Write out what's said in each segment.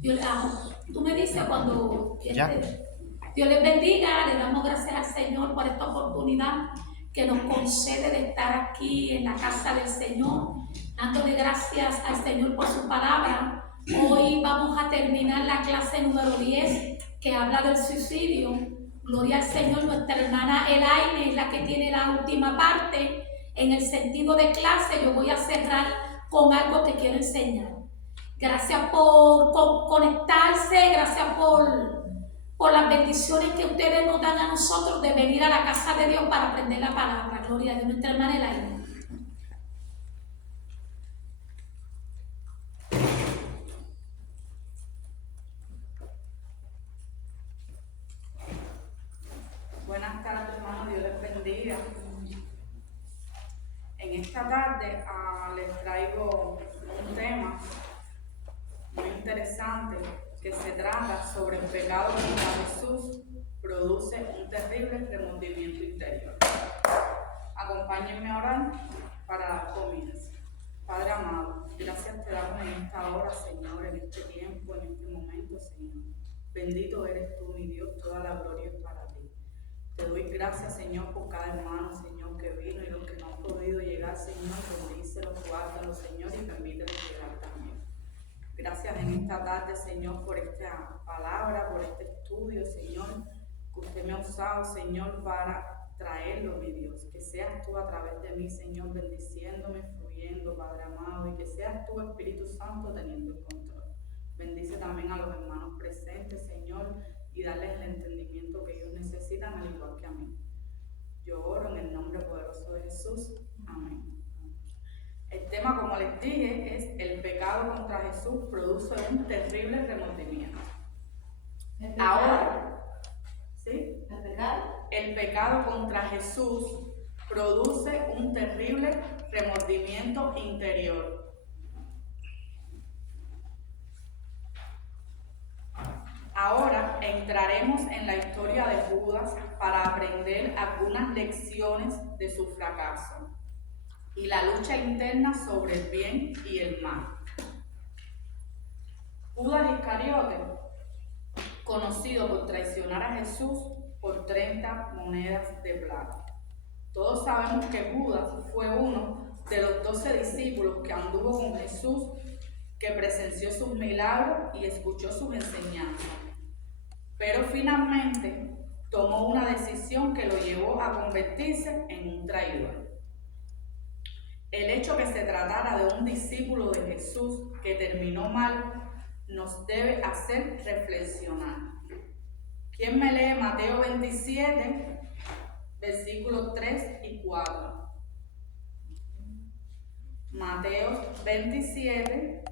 Tú me dices cuando Ya. Dios les bendiga. Le damos gracias al Señor por esta oportunidad que nos concede de estar aquí en la casa del Señor, dándole gracias al Señor por su palabra. Hoy vamos a terminar la clase número 10 que habla del suicidio. Gloria al Señor. Nuestra hermana Elaine es la que tiene la última parte. En el sentido de clase, yo voy a cerrar con algo que quiero enseñar. Gracias por conectarse, gracias por las bendiciones que ustedes nos dan a nosotros de venir a la casa de Dios para aprender la palabra. Gloria a Dios, nuestra hermana Elaine. Buenas tardes, hermanos, Dios les bendiga. En esta tarde les traigo un tema muy interesante que se trata sobre el pecado contra Jesús produce un terrible remordimiento interior. Acompáñenme a orar para dar comienzo. Padre amado, gracias te damos en esta hora, Señor, en este tiempo, en este momento, Señor. Bendito eres tú, mi Dios, toda la gloria es para ti. Te doy gracias, Señor, por cada hermano, Señor, que vino y los que no han podido llegar, Señor, bendícelos, guárdalos, Señor, y permítelos llegar también. Gracias en esta tarde, Señor, por esta palabra, por este estudio, Señor, que usted me ha usado, Señor, para traerlo, mi Dios. Que seas tú a través de mí, Señor, bendiciéndome, fluyendo, Padre amado, y que seas tú, Espíritu Santo, teniendo el control. Bendice también a los hermanos presentes, Señor, y darles el entendimiento que ellos necesitan, al igual que a mí. Yo oro en el nombre poderoso de Jesús. Amén. El tema, como les dije, es el pecado contra Jesús produce un terrible remordimiento. Ahora, ¿sí? El pecado contra Jesús produce un terrible remordimiento interior. Ahora entraremos en la historia de Judas para aprender algunas lecciones de su fracaso y la lucha interna sobre el bien y el mal. Judas Iscariote, conocido por traicionar a Jesús por 30 monedas de plata. Todos sabemos que Judas fue uno de los 12 discípulos que anduvo con Jesús, que presenció sus milagros y escuchó sus enseñanzas. Pero finalmente tomó una decisión que lo llevó a convertirse en un traidor. El hecho que se tratara de un discípulo de Jesús que terminó mal nos debe hacer reflexionar. ¿Quién me lee Mateo 27, versículos 3 y 4? Mateo 27,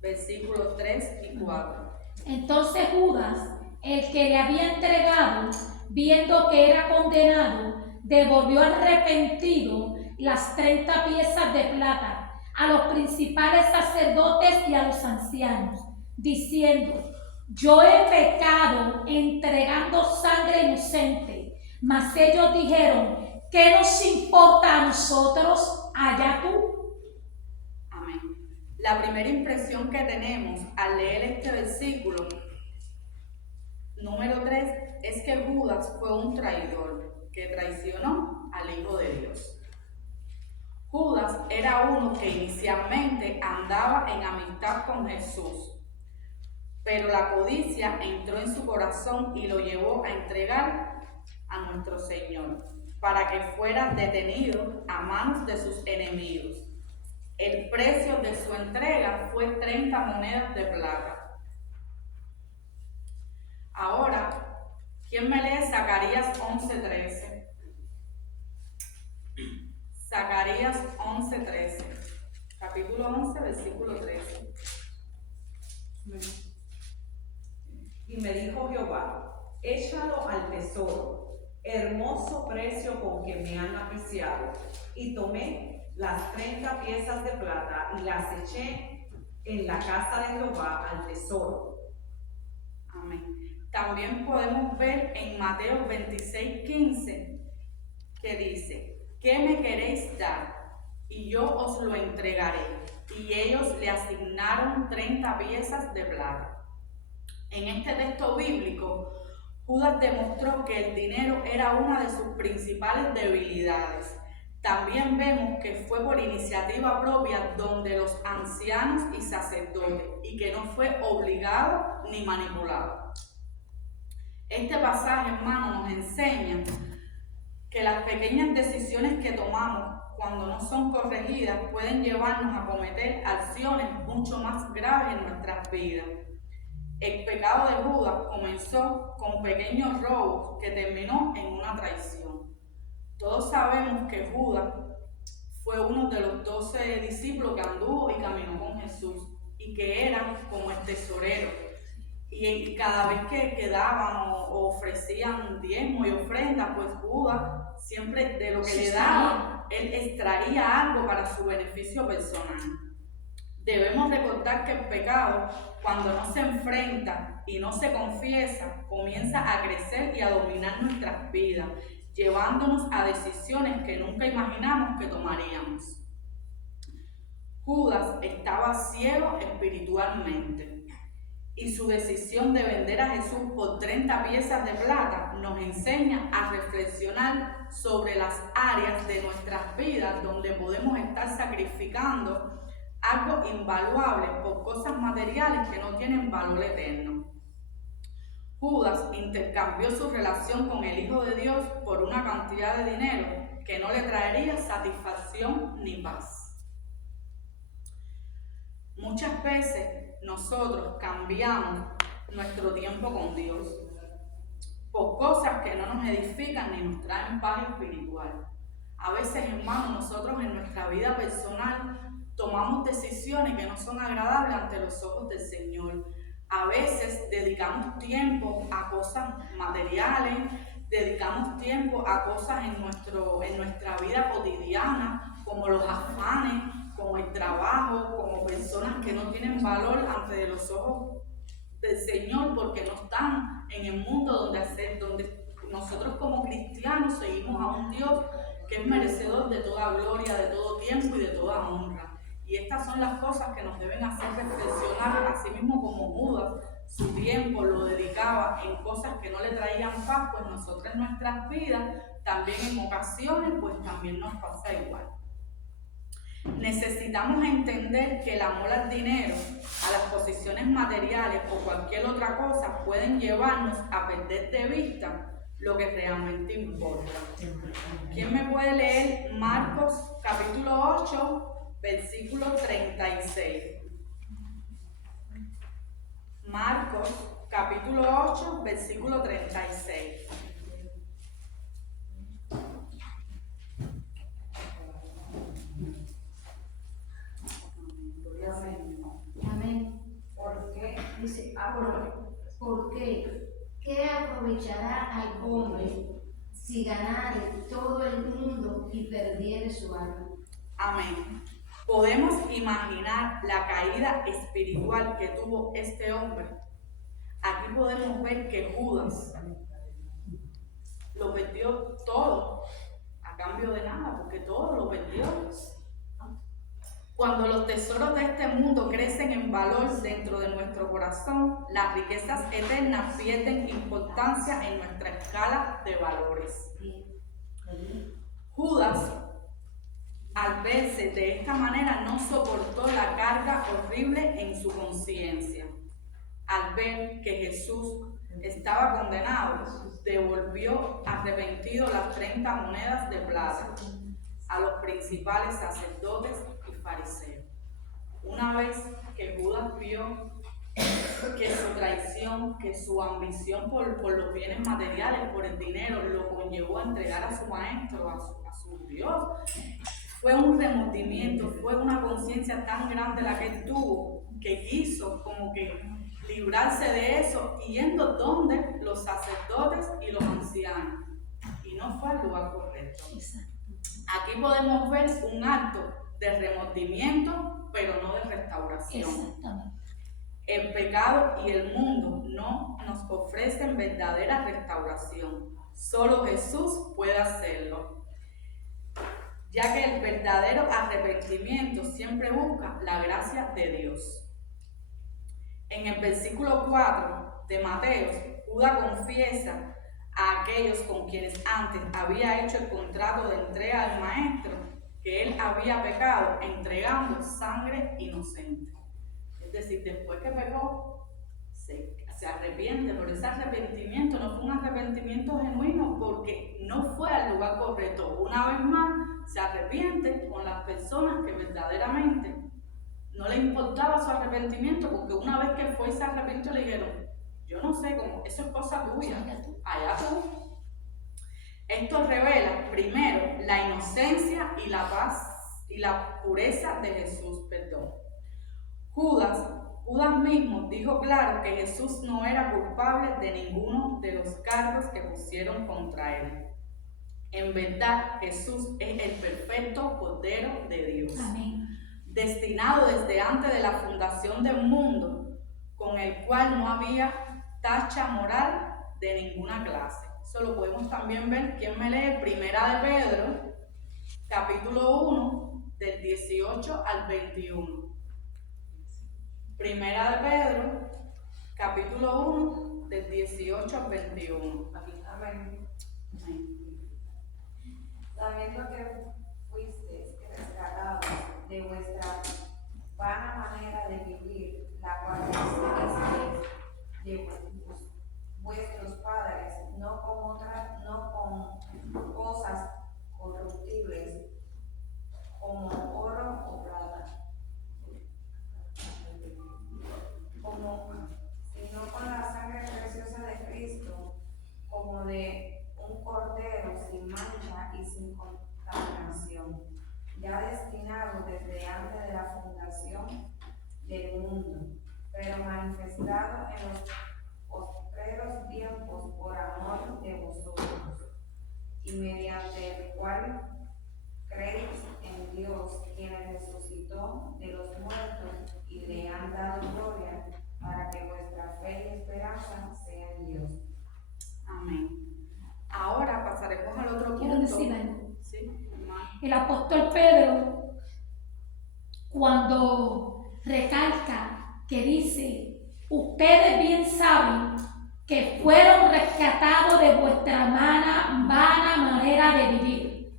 versículos 3 y 4. Entonces Judas, el que le había entregado, viendo que era condenado, devolvió arrepentido las 30 piezas de plata a los principales sacerdotes y a los ancianos, diciendo: yo he pecado entregando sangre inocente. Mas ellos dijeron: ¿qué nos importa a nosotros? Allá tú. Amén. La primera impresión que tenemos al leer este versículo número 3 es que Judas fue un traidor que traicionó al Hijo de Dios. Judas era uno que inicialmente andaba en amistad con Jesús, pero la codicia entró en su corazón y lo llevó a entregar a nuestro Señor para que fuera detenido a manos de sus enemigos. El precio de su entrega fue 30 monedas de plata. Ahora, ¿quién me lee Zacarías 11:13? Zacarías 11:13, capítulo 11, versículo 13. Y me dijo Jehová: échalo al tesoro, hermoso precio con que me han apreciado. Y tomé las 30 piezas de plata y las eché en la casa de Jehová al tesoro. Amén. También podemos ver en Mateo 26:15 que dice: ¿qué me queréis dar? y yo os lo entregaré. Y ellos le asignaron 30 piezas de plata. En este texto bíblico, Judas demostró que el dinero era una de sus principales debilidades. También vemos que fue por iniciativa propia donde los ancianos y sacerdotes, y que no fue obligado ni manipulado. Este pasaje, hermano, nos enseña que las pequeñas decisiones que tomamos cuando no son corregidas pueden llevarnos a cometer acciones mucho más graves en nuestras vidas. El pecado de Judas comenzó con pequeños robos que terminó en una traición. Todos sabemos que Judas fue uno de los 12 discípulos que anduvo y caminó con Jesús y que era como el tesorero. Y cada vez que daban o ofrecían diezmo y ofrenda, pues Judas siempre de lo que le daba, él extraía algo para su beneficio personal. Debemos recordar que el pecado, cuando no se enfrenta y no se confiesa, comienza a crecer y a dominar nuestras vidas, llevándonos a decisiones que nunca imaginamos que tomaríamos. Judas estaba ciego espiritualmente y su decisión de vender a Jesús por 30 piezas de plata nos enseña a reflexionar sobre las áreas de nuestras vidas donde podemos estar sacrificando algo invaluable por cosas materiales que no tienen valor eterno. Judas intercambió su relación con el Hijo de Dios por una cantidad de dinero que no le traería satisfacción ni paz. Muchas veces nosotros cambiamos nuestro tiempo con Dios por cosas que no nos edifican ni nos traen paz espiritual. A veces, hermanos, nosotros en nuestra vida personal tomamos decisiones que no son agradables ante los ojos del Señor. A veces dedicamos tiempo a cosas materiales, dedicamos tiempo a cosas en nuestra vida cotidiana, como los afanes, como el trabajo, como personas que no tienen valor ante los ojos del Señor porque no están en el mundo donde nosotros como cristianos seguimos a un Dios que es merecedor de toda gloria, de todo tiempo y de toda honra. Y estas son las cosas que nos deben hacer reflexionar, así mismo como Judas su tiempo lo dedicaba en cosas que no le traían paz, pues nosotros en nuestras vidas también en ocasiones pues también nos pasa igual. Necesitamos entender que el amor al dinero, a las posiciones materiales o cualquier otra cosa pueden llevarnos a perder de vista lo que realmente importa. ¿Quién me puede leer Marcos capítulo 8, versículo 36? Marcos capítulo 8, versículo 36. Amén. Porque dice, porque ¿qué aprovechará al hombre si ganare todo el mundo y perdiere su alma? Amén. Podemos imaginar la caída espiritual que tuvo este hombre. Aquí podemos ver que Judas lo perdió todo a cambio de nada, porque todo lo perdió. Cuando los tesoros de este mundo crecen en valor dentro de nuestro corazón, las riquezas eternas pierden importancia en nuestra escala de valores. Judas, al verse de esta manera, no soportó la carga horrible en su conciencia. Al ver que Jesús estaba condenado, devolvió arrepentido las 30 monedas de plata a los principales sacerdotes y fariseos. Una vez que Judas vio que su traición, que su ambición por los bienes materiales, por el dinero, lo conllevó a entregar a su maestro, a su Dios, fue un remordimiento, fue una conciencia tan grande la que él tuvo, que quiso como que librarse de eso, yendo donde los sacerdotes y los ancianos, y no fue al lugar correcto. Aquí podemos ver un acto de remordimiento, pero no de restauración. Exactamente. El pecado y el mundo no nos ofrecen verdadera restauración. Solo Jesús puede hacerlo. ya que el verdadero arrepentimiento siempre busca la gracia de Dios. En el versículo 4 de Mateo, Judas confiesa a aquellos con quienes antes había hecho el contrato de entrega al maestro que él había pecado entregando sangre inocente. Es decir, después que pecó, se arrepiente, pero ese arrepentimiento no fue un arrepentimiento genuino porque no fue al lugar correcto. Una vez más, se arrepiente con las personas que verdaderamente no le importaba su arrepentimiento, porque una vez que fue y se arrepintió le dijeron, yo no sé cómo, eso es cosa tuya, allá tú. Esto revela primero la inocencia y la paz y la pureza de Jesús, Judas mismo dijo claro que Jesús no era culpable de ninguno de los cargos que pusieron contra él. En verdad, Jesús es el perfecto Cordero de Dios. Amén. Destinado desde antes de la fundación del mundo, con el cual no había tacha moral de ninguna clase. Eso lo podemos también ver. ¿Quién me lee? Primera de Pedro, capítulo 1, del 18 al 21. Primera de Pedro, capítulo 1, del 18 al 21. Amén. Sabiendo que fuisteis rescatados de vuestra vana manera de vivir, la cual recibisteis de vuestros padres, no con cosas corruptibles, como oro o plata, sino con la sangre preciosa de Cristo, como de un cordero sin mancha y sin contaminación, ya destinado desde antes de la fundación del mundo, pero manifestado en los postreros tiempos por amor de vosotros, y mediante el cual creéis en Dios, quien resucitó de los muertos y le han dado gloria, para que vuestra fe y esperanza sea en Dios. Amén. Ahora pasaremos al otro punto. Quiero decir algo. Sí, el apóstol Pedro, cuando recalca que dice, ustedes bien saben que fueron rescatados de vuestra vana manera de vivir,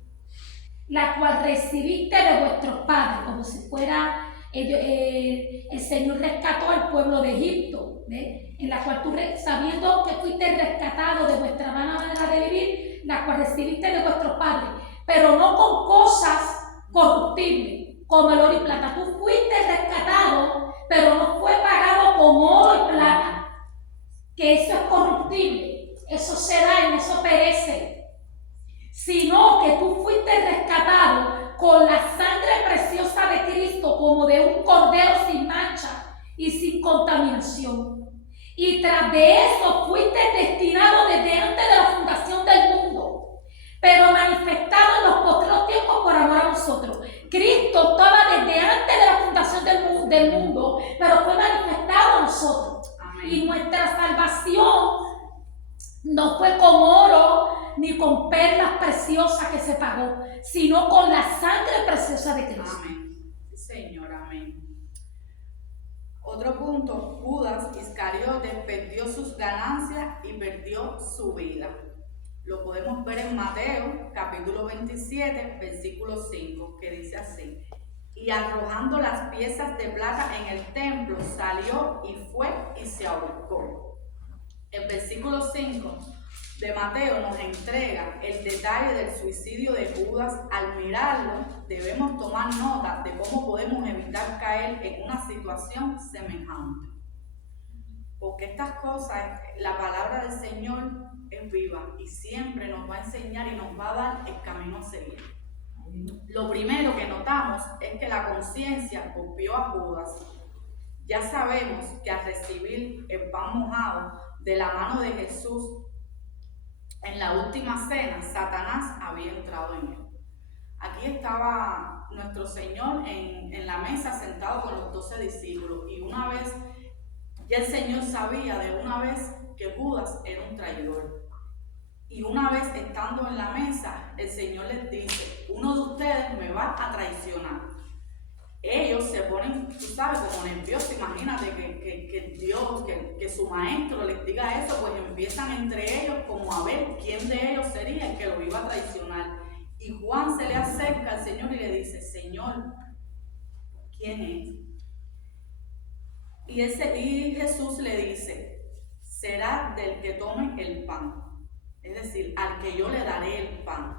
la cual recibiste de vuestros padres, como si fuera el Señor rescató al pueblo de Egipto, ¿ve? En la cual tú, sabiendo que fuiste rescatado de vuestra vana manera de vivir, la cual recibiste de vuestros padres, pero no con cosas corruptibles, como el oro y plata. Tú fuiste rescatado, pero no fue pagado con oro y plata, que eso es corruptible, eso se da y eso perece, sino que tú fuiste rescatado con la sangre preciosa de Cristo, como de un cordero sin mancha y sin contaminación. Y tras de eso fuiste destinado desde antes de la fundación del mundo, pero manifestado en los postreros tiempos por amor a nosotros. Cristo estaba desde antes de la fundación del mundo, pero fue manifestado a nosotros. amén. Y nuestra salvación no fue con oro ni con perlas preciosas que se pagó, sino con la sangre preciosa de Cristo. Amén. Sí, Señor, amén. Otro punto, Judas Iscariote perdió sus ganancias y perdió su vida. Lo podemos ver en Mateo, capítulo 27, versículo 5, que dice así: y arrojando las piezas de plata en el templo, salió y fue y se ahorcó. El versículo 5 de Mateo nos entrega el detalle del suicidio de Judas. Al mirarlo, debemos tomar nota de cómo podemos evitar caer en una situación semejante. Porque estas cosas, la palabra del Señor es viva y siempre nos va a enseñar y nos va a dar el camino a seguir. Lo primero que notamos es que la conciencia golpeó a Judas. Ya sabemos que al recibir el pan mojado de la mano de Jesús en la última cena, Satanás había entrado en él. Aquí estaba nuestro Señor en la mesa sentado con los 12 discípulos, y una vez ya el Señor sabía de una vez que Judas era un traidor. Y una vez estando en la mesa, el Señor les dice, uno de ustedes me va a traicionar. Ellos se ponen, tú sabes, como nerviosos. Imagínate que Dios, que su maestro les diga eso, pues empiezan entre ellos como a ver quién de ellos sería el que lo iba a traicionar. Y Juan se le acerca al Señor y le dice, Señor, ¿quién es? Y Jesús le dice, será del que tome el pan, es decir, al que yo le daré el pan.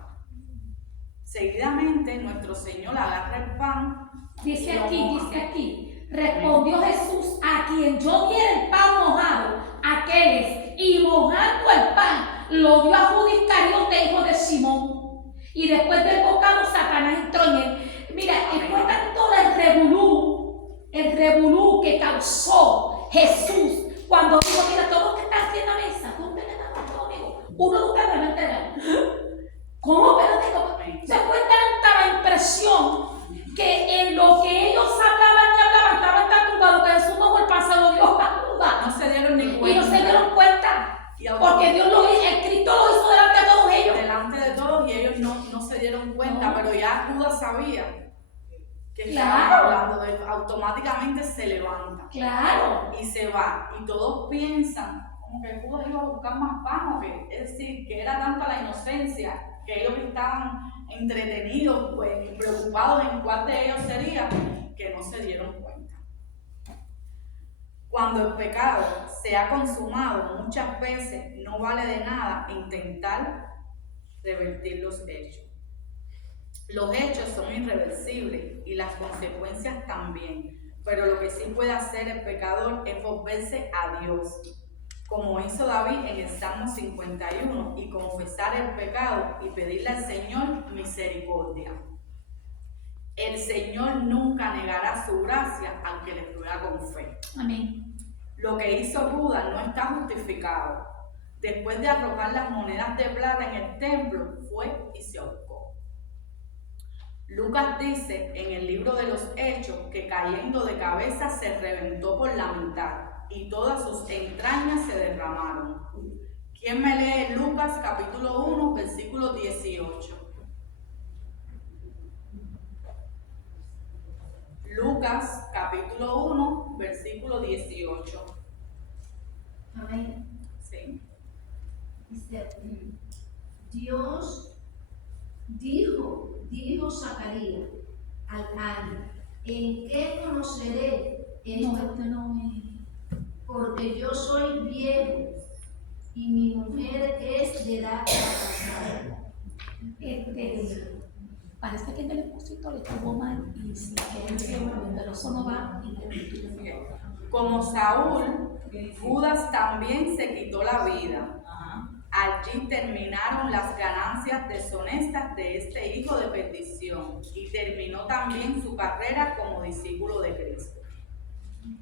Seguidamente nuestro Señor agarra el pan. Dice aquí, respondió Jesús, a quien yo diera el pan mojado, aquel es, y mojando el pan, lo dio a Judas Iscariote, hijo de Simón. Y después del bocado, Satanás entró en él. Mira, fue tanto el revolú que causó Jesús cuando dijo, mira, todos los que están aquí en la mesa, ¿dónde están conmigo? Uno de ustedes me va a enterar. ¿Cómo? Se fue tanta la impresión que en lo que ellos hablaban, estaban tan turbados que Jesús no fue el pan, se lo dio a Judas. No se dieron ni cuenta. Y no se dieron cuenta. Porque Dios el Cristo lo hizo delante de todos ellos. Delante de todos, y ellos no se dieron cuenta, pero ya Judas sabía que Claro. estaban hablando de él. Automáticamente se levanta. Claro. Y se va. Y todos piensan como que Judas iba a buscar más pan, o que, es decir, que era tanta la inocencia que ellos estaban entretenidos, pues, preocupados en cuál de ellos sería, que no se dieron cuenta. Cuando el pecado se ha consumado, muchas veces no vale de nada intentar revertir los hechos. Los hechos son irreversibles y las consecuencias también, pero lo que sí puede hacer el pecador es volverse a Dios, como hizo David en el Salmo 51, y confesar el pecado y pedirle al Señor misericordia. El Señor nunca negará su gracia al que le ruega con fe. Amén. Lo que hizo Judas no está justificado. Después de arrojar las monedas de plata en el templo, fue y se ahorcó. Lucas dice en el libro de los Hechos que cayendo de cabeza se reventó por la mitad y todas sus entrañas se derramaron. ¿Quién me lee Lucas capítulo 1, versículo 18? Lucas capítulo 1, versículo 18. Amén. Sí. Dice, Dios dijo Zacarías al ángel, ¿en qué conoceré esto? Porque yo soy viejo y mi mujer es de edad avanzada. Parece que en el expósito le estuvo mal y si quieren, pero eso no va. Como Saúl, Judas también se quitó la vida. Allí terminaron las ganancias deshonestas de este hijo de perdición y terminó también su carrera como discípulo de Cristo.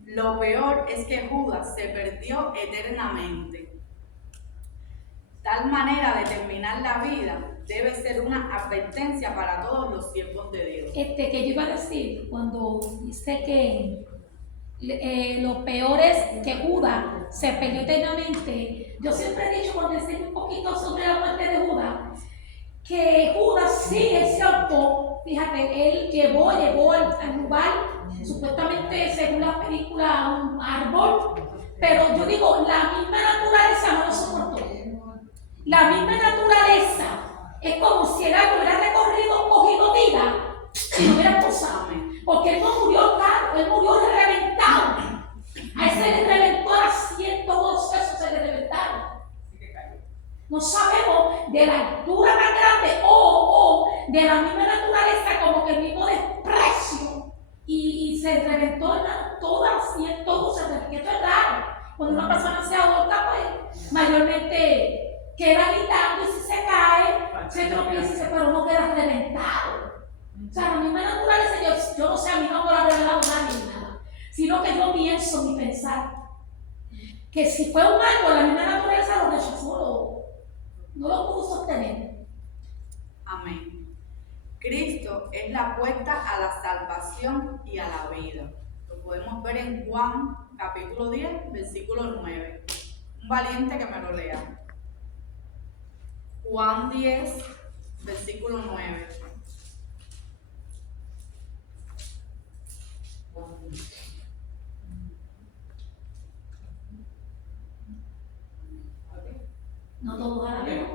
Lo peor es que Judas se perdió eternamente. Tal manera de terminar la vida debe ser una advertencia para todos los siervos de Dios. Que yo iba a decir cuando dice que lo peor es que Judas se perdió eternamente. Yo siempre he dicho cuando enseño un poquito sobre la muerte de Judas, que Judas sí, él se ahorcó. Fíjate, él llevó al lugar, supuestamente según la película, a un árbol, pero yo digo, la misma naturaleza no lo soportó. La misma naturaleza es como si el árbol hubiera cogido vida si no hubiera posado. Porque él no murió caro, él murió reventado. A ese le reventó a 102 sesos, se le reventaron. No sabemos de la altura más grande o de la misma naturaleza, como que el mismo desprecio. Y se reventó todas, 102 se reventó. Esto es raro. Cuando una persona se ahorca, pues mayormente queda gritando y si se cae, se tropieza, pero no queda reventado. O sea, la misma naturaleza, yo no sé, a mí no me lo ha revelado nadie nada, sino que yo pienso mi pensar que si fue un árbol, la misma naturaleza lo rechazó, no lo pudo sostener. Amén. Cristo es la puerta a la salvación y a la vida. Lo podemos ver en Juan capítulo 10, versículo 9. Un valiente que me lo lea. Juan 10, versículo 9. No todos a la vez.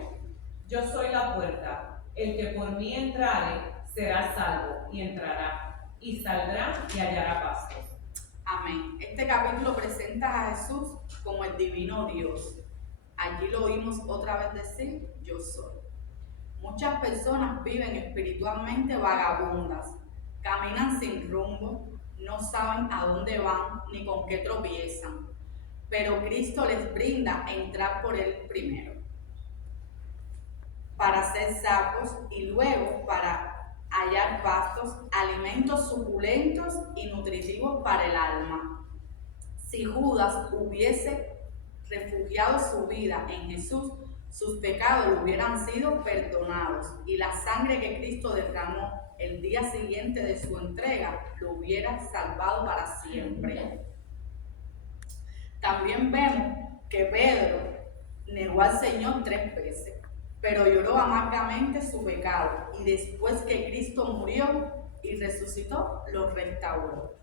Yo soy la puerta. El que por mí entrare será salvo y entrará y saldrá y hallará pastos. Amén. Este capítulo presenta a Jesús como el divino Dios. Allí lo oímos otra vez decir, yo soy. Muchas personas viven espiritualmente vagabundas, caminan sin rumbo, no saben a dónde van ni con qué tropiezan, pero Cristo les brinda entrar por Él primero, para ser sapos y luego para hallar pastos, alimentos suculentos y nutritivos para el alma. Si Judas hubiese refugiado su vida en Jesús, sus pecados hubieran sido perdonados y la sangre que Cristo derramó el día siguiente de su entrega lo hubiera salvado para siempre. También vemos que Pedro negó al Señor 3 veces, pero lloró amargamente su pecado y después que Cristo murió y resucitó, lo restauró.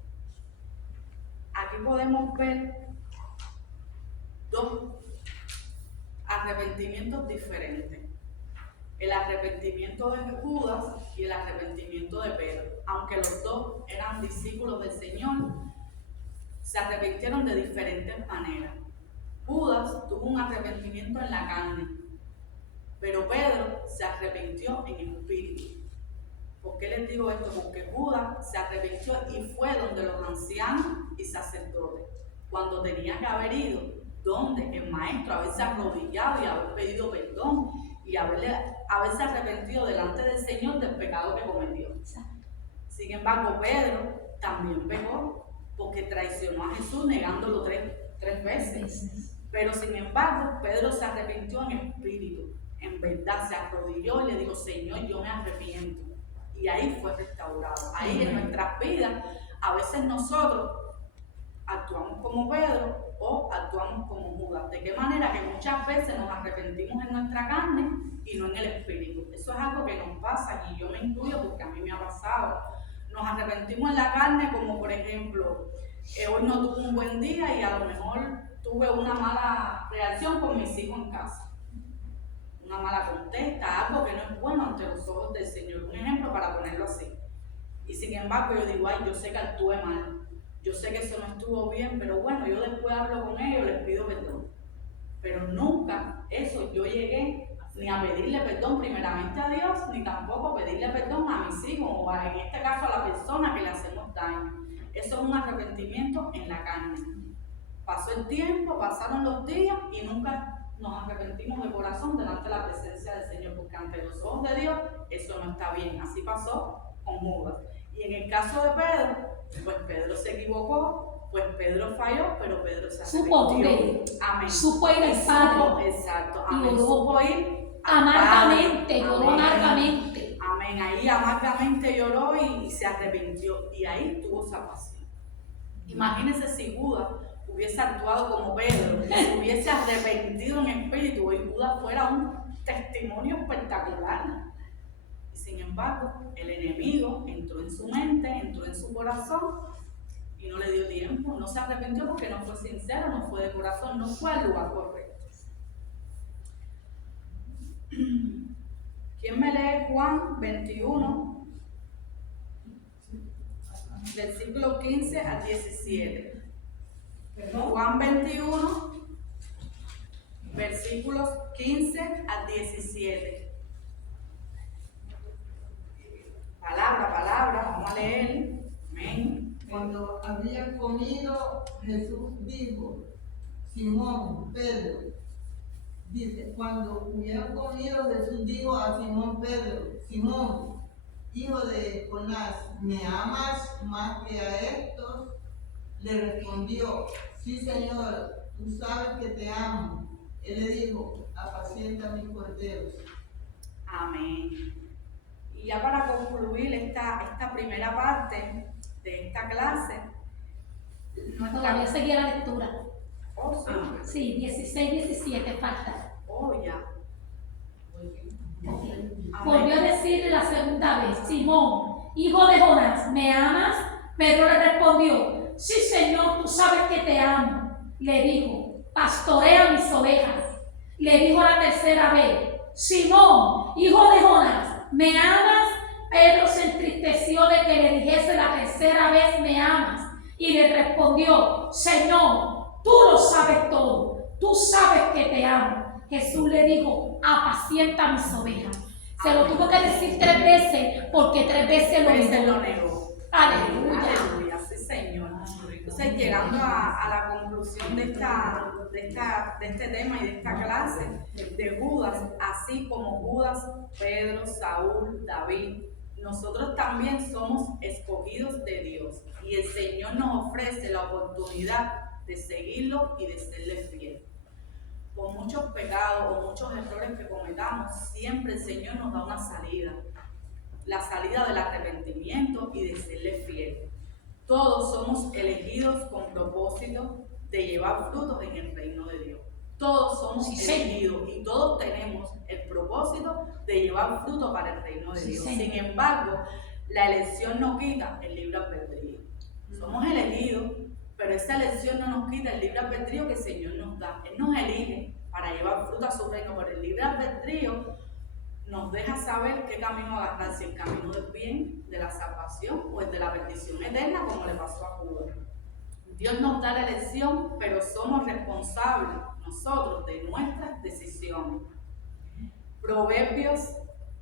Aquí podemos ver 2 arrepentimientos diferentes. El arrepentimiento de Judas y el arrepentimiento de Pedro. Aunque los dos eran discípulos del Señor, se arrepintieron de diferentes maneras. Judas tuvo un arrepentimiento en la carne, pero Pedro se arrepintió en espíritu. ¿Por qué les digo esto? Porque Judas se arrepintió y fue donde los ancianos y sacerdotes, cuando tenían que haber ido donde el maestro, haberse arrodillado y haber pedido perdón y haberse arrepentido delante del Señor del pecado que cometió. Sin embargo, Pedro también pecó porque traicionó a Jesús negándolo tres veces. Pero sin embargo, Pedro se arrepintió en espíritu, en verdad se arrodilló y le dijo, Señor, yo me arrepiento. Y ahí fue restaurado. Ahí en nuestras vidas, a veces nosotros actuamos como Pedro o actuamos como Judas. ¿De qué manera? Que muchas veces nos arrepentimos en nuestra carne y no en el espíritu. Eso es algo que nos pasa y yo me incluyo porque a mí me ha pasado. Nos arrepentimos en la carne como por ejemplo, hoy no tuve un buen día y a lo mejor tuve una mala reacción con mis hijos en casa. Una mala contesta, algo que no es bueno ante los ojos del Señor. Un ejemplo para ponerlo así. Y sin embargo yo digo, ay, yo sé que actué mal. Yo sé que eso no estuvo bien, pero bueno, yo después hablo con ellos, les pido perdón. Pero nunca eso yo llegué ni a pedirle perdón primeramente a Dios, ni tampoco pedirle perdón a mis hijos, o en este caso a la persona que le hacemos daño. Eso es un arrepentimiento en la carne. Pasó el tiempo, pasaron los días y nunca nos arrepentimos de corazón delante de la presencia del Señor, porque ante los ojos de Dios eso no está bien. Así pasó con Judas. Y en el caso de Pedro, pues Pedro se equivocó, pues Pedro falló, pero Pedro se arrepintió. Amén. Supo ir al Padre. Exacto. Y Amén. oró Supo ir amargamente, Padre. lloró amargamente. Amén. Ahí amargamente lloró y se arrepintió. Y ahí tuvo salvación. Imagínense si Judas hubiese actuado como Pedro, se hubiese arrepentido en espíritu y Judas fuera un testimonio espectacular. Y sin embargo, el enemigo entró en su mente, entró en su corazón y no le dio tiempo, no se arrepintió porque no fue sincero, no fue de corazón, no fue al lugar correcto. ¿Quién me lee Juan 21, versículo 15 al 17? Juan 21, versículos 15 al 17. Palabra, vamos a leer. Amén. Cuando habían comido, Jesús dijo, Simón, Pedro, dice, cuando hubieron comido, Jesús dijo a Simón Pedro, Simón, hijo de Jonás, ¿me amas más que a estos? Le respondió, sí, Señor, tú sabes que te amo. Él le dijo, apacienta mis corderos. Amén. Y ya para concluir esta primera parte de esta clase, Todavía seguía la lectura. Oh, sí. Sí, 16, 17 falta. Oh, ya. Muy bien. Volvió a decirle la segunda vez: Simón, hijo de Jonás, ¿me amas? Pedro le respondió: sí, Señor, tú sabes que te amo. Le dijo: pastorea mis ovejas. Le dijo la tercera vez: Simón, hijo de Jonás, ¿me amas? Pedro se entristeció de que le dijese la tercera vez: ¿me amas? Y le respondió: Señor, tú lo sabes todo, tú sabes que te amo. Jesús le dijo: apacienta mis ovejas. Se lo tuvo que decir 3 veces, porque 3 veces lo negó. Aleluya. Aleluya, sí, Señor. Entonces, llegando a la conclusión de este tema y de esta clase de Judas, así como Judas, Pedro, Saúl, David, nosotros también somos escogidos de Dios y el Señor nos ofrece la oportunidad de seguirlo y de serle fiel. Por muchos pecados o muchos errores que cometamos, siempre el Señor nos da una salida. La salida del arrepentimiento y de serle fiel. Todos somos elegidos con propósito de llevar frutos en el reino de Dios. Todos somos elegidos y todos tenemos el propósito de llevar fruto para el reino de Dios. Sin embargo, la elección no quita el libre albedrío. Somos elegidos, pero esa elección no nos quita el libre albedrío que el Señor nos da. Él nos elige para llevar fruto a su reino, pero el libre albedrío nos deja saber qué camino agarrar, si el camino del bien, de la salvación o el de la bendición eterna, como le pasó a Judas. Dios nos da la elección, pero somos responsables nosotros de nuestras decisiones. Proverbios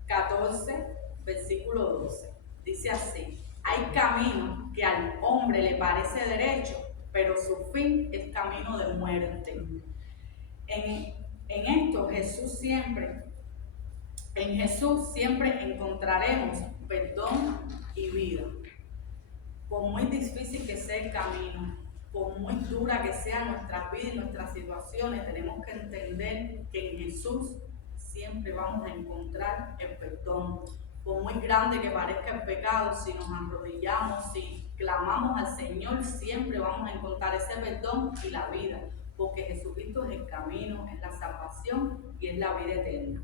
14, versículo 12, dice así: hay camino que al hombre le parece derecho, pero su fin es camino de muerte. En esto en Jesús siempre encontraremos perdón y vida. Por muy difícil que sea el camino, por muy dura que sea nuestra vida y nuestras situaciones, tenemos que entender que en Jesús siempre vamos a encontrar el perdón. Por muy grande que parezca el pecado, si nos arrodillamos, si clamamos al Señor, siempre vamos a encontrar ese perdón y la vida, porque Jesucristo es el camino, es la salvación y es la vida eterna.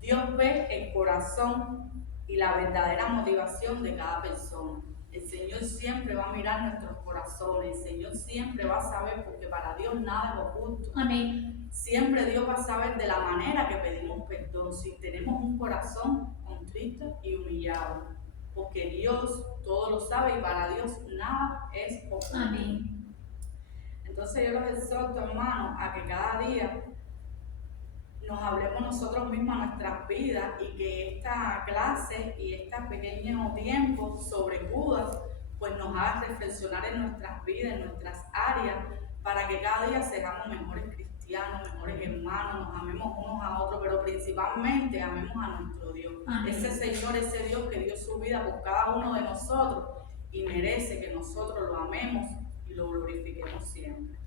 Dios ve el corazón y la verdadera motivación de cada persona. El Señor siempre va a mirar nuestros corazones, el Señor siempre va a saber, porque para Dios nada es oculto. Amén. Siempre Dios va a saber de la manera que pedimos perdón, si tenemos un corazón contrito y humillado, porque Dios todo lo sabe y para Dios nada es oculto. Amén. Entonces yo los exhorto, hermanos, a que cada día nos hablemos nosotros mismos a nuestras vidas y que esta clase y este pequeño tiempo sobre Judas pues nos haga reflexionar en nuestras vidas, en nuestras áreas, para que cada día seamos mejores cristianos, mejores hermanos, nos amemos unos a otros, pero principalmente amemos a nuestro Dios. Amén. Ese Señor, ese Dios que dio su vida por cada uno de nosotros y merece que nosotros lo amemos y lo glorifiquemos siempre.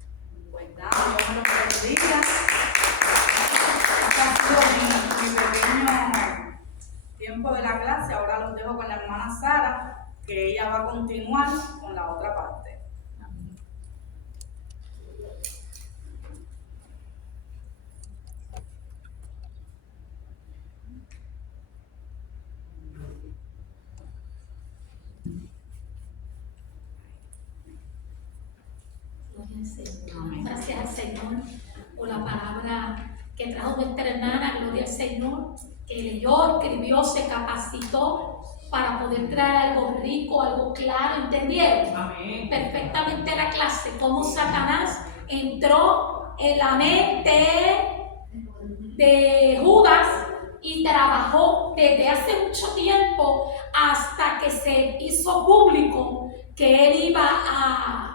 Pues nada, Dios nos bendiga. Este ha sido mi pequeño tiempo de la clase. Ahora los dejo con la hermana Sara, que ella va a continuar con la otra parte. Gracias al Señor por la palabra que trajo nuestra hermana. Gloria al Señor, que leyó, escribió, se capacitó para poder traer algo rico, algo claro. ¿Entendieron? Amén. Perfectamente la clase, cómo Satanás entró en la mente de Judas y trabajó desde hace mucho tiempo hasta que se hizo público que él iba a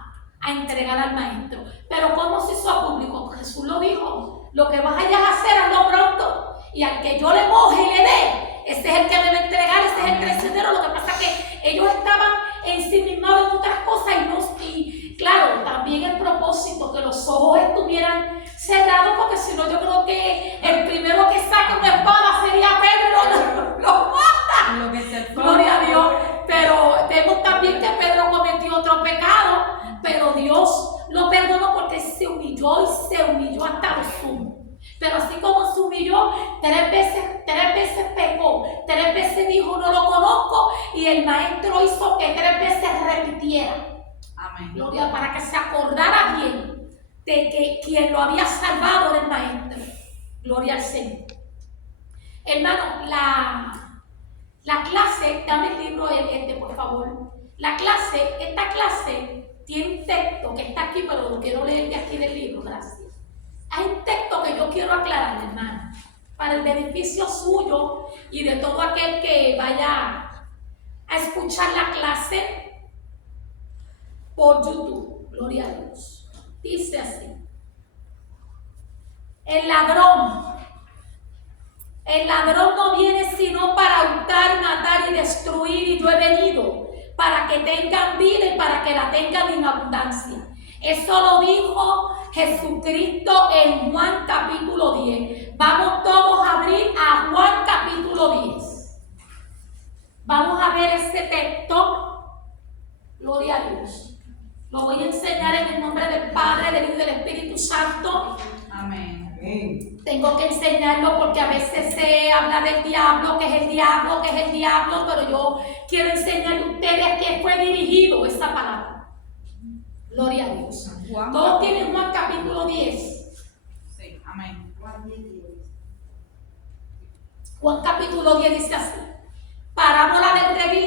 entregar al maestro. Pero ¿cómo se hizo público? Jesús lo dijo: lo que vayas a hacer, hazlo pronto, y al que yo le moje y le dé, ese es el que me va a entregar, ese es el traicionero. Lo que pasa es que ellos estaban ensimismados en otras cosas y claro, también el propósito que los ojos estuvieran cerrados, porque si no yo creo que el primero que saque una espada sería Pedro, lo mata. Gloria a Dios. Pero vemos también que Pedro cometió otro pecado, pero Dios lo perdonó porque se humilló y se humilló hasta lo sumo. Pero así como se humilló, 3 veces pecó, 3 veces dijo no lo conozco, y el maestro hizo que 3 veces repitiera. Amén. Gloria, para que se acordara bien de que quien lo había salvado era el maestro. Gloria al Señor. Hermano, la clase, dame el libro por favor. Esta clase tiene un texto que está aquí, pero lo quiero leer de aquí del libro, gracias. Hay un texto que yo quiero aclarar, hermano, para el beneficio suyo y de todo aquel que vaya a escuchar la clase por YouTube. Gloria a Dios. Dice así: el ladrón no viene sino para hurtar, matar y destruir, y yo he venido para que tengan vida y para que la tengan en abundancia. Eso lo dijo Jesucristo en Juan capítulo 10. Vamos todos a abrir a Juan capítulo 10. Vamos a ver este texto. Gloria a Dios. Lo voy a enseñar en el nombre del Padre, del Hijo y del Espíritu Santo. Amén. Amén. Tengo que enseñarlo porque a veces se habla del diablo, que es el diablo, que es el diablo, pero yo quiero enseñarle a ustedes a qué fue dirigido esa palabra. Gloria a Dios. Juan Todos capítulo- tienen Juan capítulo 10. Sí, amén. Juan capítulo 10 dice así: parábola del